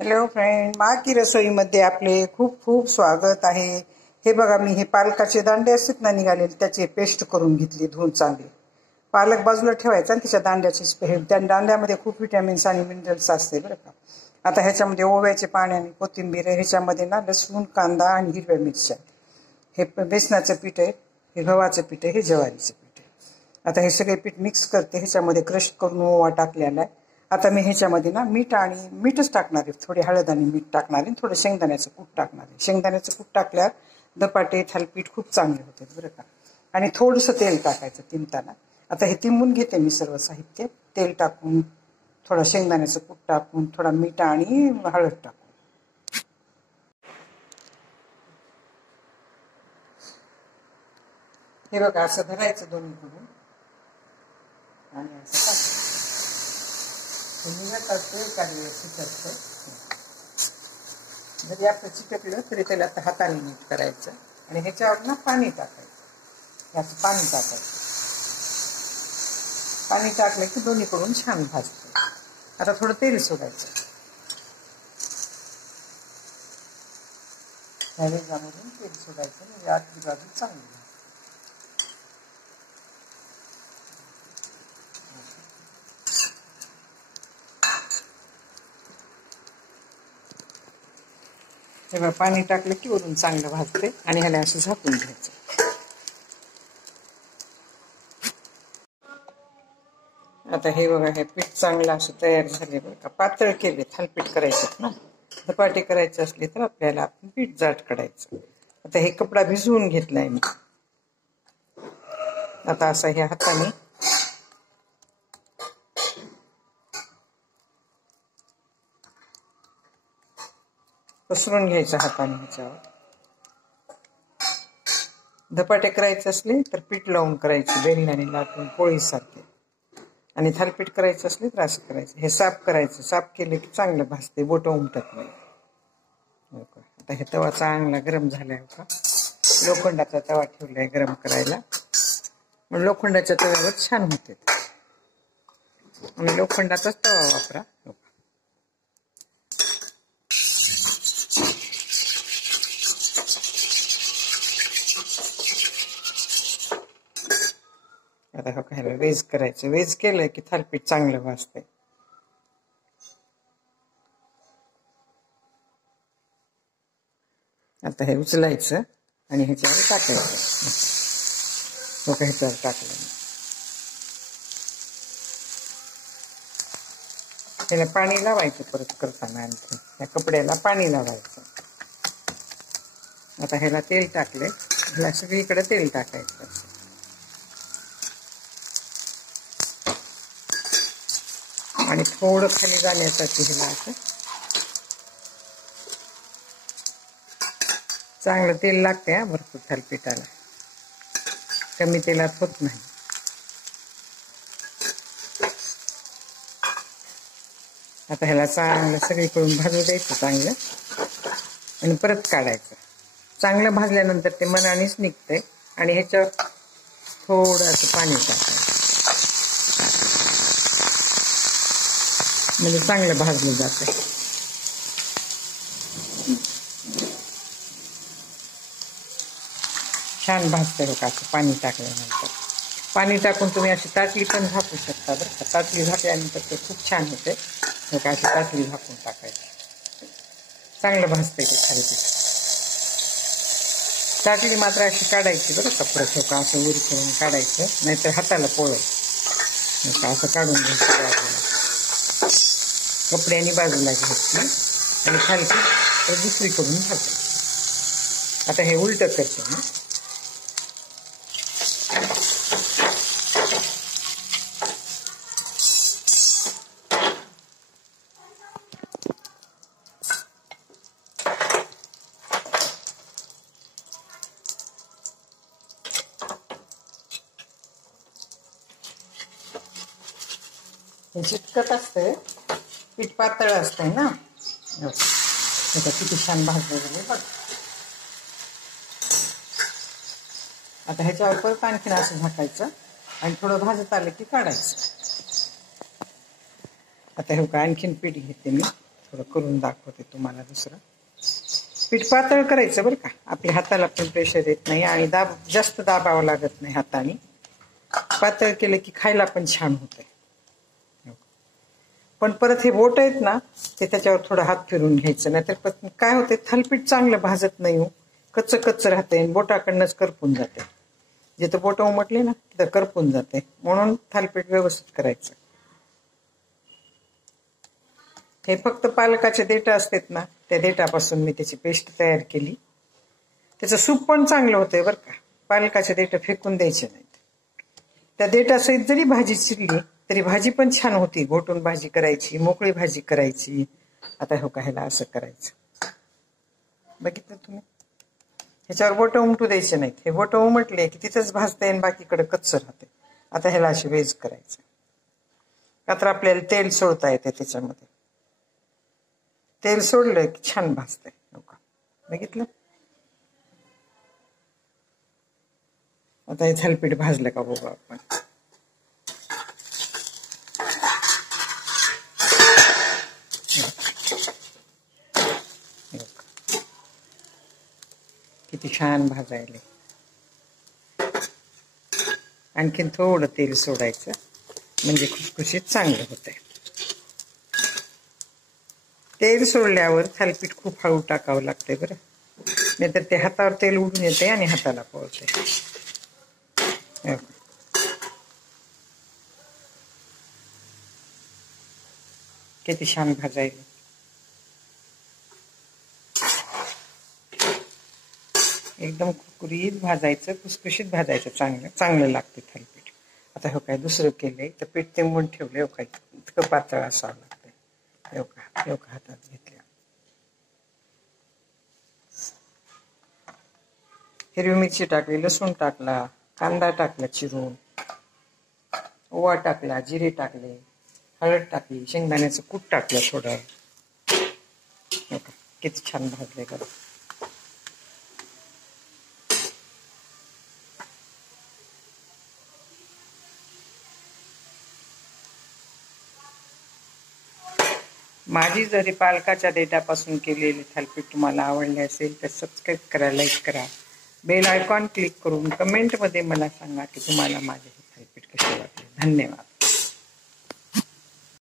Hello friend, मा की रसोईमध्ये आपले खूप खूप स्वागत आहे. हे बघा, मी हे पालकाचे दांडे असतात ना निघालेले, त्याची पेस्ट करून घेतली धुवून चांगली. पालक बाजूला ठेवायचा आणि त्याच्या दांड्याची त्या दांड्यामध्ये खूप विटॅमिन्स आणि मिनरल्स असते बरं का. आता ह्याच्यामध्ये ओव्याचे पाणी आणि कोथिंबीर आहे. ह्याच्यामध्ये ना लसूण, कांदा आणि हिरव्या मिरच्या. हे बेसनाचं पीठ आहे, हे गव्हाचं पीठ आहे, हे ज्वारीचं पीठ आहे. आता हे सगळे पीठ मिक्स करते. ह्याच्यामध्ये क्रश करून ओवा टाकलेला आहे. आता मी ह्याच्यामध्ये ना मीठच टाकणार आहे. थोडी हळद आणि मीठ टाकणार आहे. थोडं शेंगदाण्याचं कूट टाकणार आहे. शेंगदाण्याचं कूट टाकल्यावर धपाटे थालीपीठ खूप चांगले होते बरं का. आणि थोडंसं तेल टाकायचं तिंबताना. आता हे तिंबून घेते मी सर्व साहित्य. तेल टाकून, थोडं शेंगदाण्याचं कूट टाकून, थोडा मीठ आणि हळद टाकून. हे बघा, असं धरायचं दोन्हीकडून आणि असं टाकायचं. निघत असते काही चिकटतं. जरी आपलं चिकटलं तरी त्याला आता हाताने नीट करायचं आणि ह्याच्यावर ना पाणी टाकायचं. याचं पाणी टाकायचं. पाणी टाकलं की दोन्हीकडून छान भाजतं. आता थोडं तेल सोडायचं. ह्या वेगामधून तेल सोडायचं म्हणजे आतली बाजू चांगली. तेव्हा पाणी टाकलं की वरून चांगलं भाजते आणि ह्याला असं झाकून घ्यायचं. आता हे बघा, हे पीठ चांगलं असं तयार झाले बरं का. पातळ केले, थालपीठ करायचे ना, धपाटे करायचे असले तर आपल्याला आपण पीठ जाड काढायचं. आता हे कपडा भिजवून घेतलाय मी. आता असं ह्या हाताने पसरून घ्यायचं हाताने ह्याच्यावर. धपाटे करायचे असले तर पीठ लावून करायचे, बेलण्याने लाटून पोळीसारखे. आणि थालीपीठ करायचं असले तर असं करायचं. हे साफ करायचं. साफ केले की चांगलं भाजते, बोटं उमटत नाही. आता हे तवा चांगला गरम झालाय का. लोखंडाचा तवा ठेवलाय गरम करायला. मग लोखंडाच्या तव्यावर छान होते. आणि लोखंडाचाच तवा वापरा. आता हो खायला वेज करायचं. वेज केलंय की थालीपीठ चांगलं भाजतंय. आता हे उचलायचं आणि ह्याच्यावर टाकायचं. ह्याच्यावर टाकलं. त्याला पाणी लावायचं परत करताना. आणखी त्या कपड्याला पाणी लावायचं. आता ह्याला तेल टाकले. ह्याला सगळीकडे तेल टाकायचं. आणि थोडं खाली जाण्यासाठी ह्याला असं चांगलं तेल लागते. हा, भरपूर थालीपीठाला. कमी तेलात होत नाही. आता ह्याला चांगलं सगळीकडून भाजू द्यायचं चांगलं आणि परत काढायचं. चांगलं भाजल्यानंतर ते मनानेच निघतंय. आणि ह्याच्यावर थोडं असं पाणी टाकायचं म्हणजे चांगलं भाजलं जातं. छान भाजतंय बघा असं पाणी टाकल्यानंतर. पाणी टाकून तुम्ही अशी ताटली पण झाकू शकता बरं का. ताटली झाकल्यानंतर ते खूप छान होते. बघा, अशी ताटली झाकून टाकायची. चांगलं भाजतंय ते थालीपीठ. ताटली मात्र अशी काढायची बरं का. परत हो का असं उरी करून काढायचं, नाहीतर हाताला पोळल. असं काढून घ्यायचं बाजूला. कपड्याने बाजूला घ्यायची आणि थालीपीठ दुसरीकडून घालायचं. आता हे उलट करते ना. हे चिटकत असतंय, पीठ पातळ असतंय ना. आता किती छान भाजलं गेले बघ. आता ह्याच्यावर परत आणखीन असं झाकायचं आणि थोडं भाजत आलं की काढायचं. आता हे का आणखीन पीठ घेते मी. थोडं करून दाखवते तुम्हाला दुसरं. पीठ पातळ करायचं बरं का, आपल्या हाताला पण प्रेशर येत नाही आणि जास्त दाबावं लागत नाही हाताने. पातळ केलं की खायला पण छान होतंय. पण परत हे बोट आहेत ना, ते त्याच्यावर थोडं हात फिरून घ्यायचं, नाहीतर काय होतंय थालपीठ चांगलं भाजत नाही हो, कच्च राहतंय, बोटाकडनंच करपून जाते. जिथं बोट उमटले ना तिथं करपून जाते, म्हणून थालपीठ व्यवस्थित करायचं. हे फक्त पालकाचे देठं असतात ना, त्या देठापासून मी त्याची पेस्ट तयार केली. त्याचं सूप पण चांगलं होतंय बरं का. पालकाचे देठं फेकून द्यायचे नाहीत. त्या देठासहित जरी भाजी चिरली तरी भाजी पण छान होती. घोटून भाजी करायची, मोकळी भाजी करायची. आता हो का, ह्याला असं करायचं, बघितलं तुम्ही. ह्याच्यावर बोटं उमटू द्यायचे नाहीत. हे बोटं उमटले की तिथंच भाजता येईल, बाकीकडे कच्चं राहते. आता ह्याला अशी वेज करायचं, का तर आपल्याला तेल सोडता येते त्याच्यामध्ये. तेल सोडलं की छान भाजतंय, हो का, बघितलं. आता हे थालपीठ भाजलं का बघू आपण. किती छान भाजायले. आणखीन थोडं तेल सोडायचं म्हणजे खुसखुशीत चांगलं होतंय. तेल सोडल्यावर थालपीठ खूप हळू टाकावं लागतंय बरं, नाहीतर ते हातावर तेल उडून येते आणि हाताला पोळते. किती छान भाजायले. एकदम कुरकुरीत भाजायचं, खुसखुशीत भाजायचं, चांगलं लागते थालपीठ. आता हो काय दुसरं केलंय तर पीठ तिंबून ठेवले, हो काय इतकं पातळ असावं लागतंय. हो का हातात घेतल्या. हिरवी मिरची टाकली, लसूण टाकला, कांदा टाकला चिरून, ओवा टाकला, जिरे टाकले, हळद टाकली, शेंगदाण्याचं कूट टाकलं थोडं. हो का, किती छान भाजले का. माझी जरी पालकाच्या देठापासून केलेली थालपीठ तुम्हाला आवडले असेल तर सबस्क्राईब करा, लाईक करा, बेल आयकॉन क्लिक करून कमेंटमध्ये मला सांगा की तुम्हाला माझे हे थालपीठ कसे वाटले. धन्यवाद.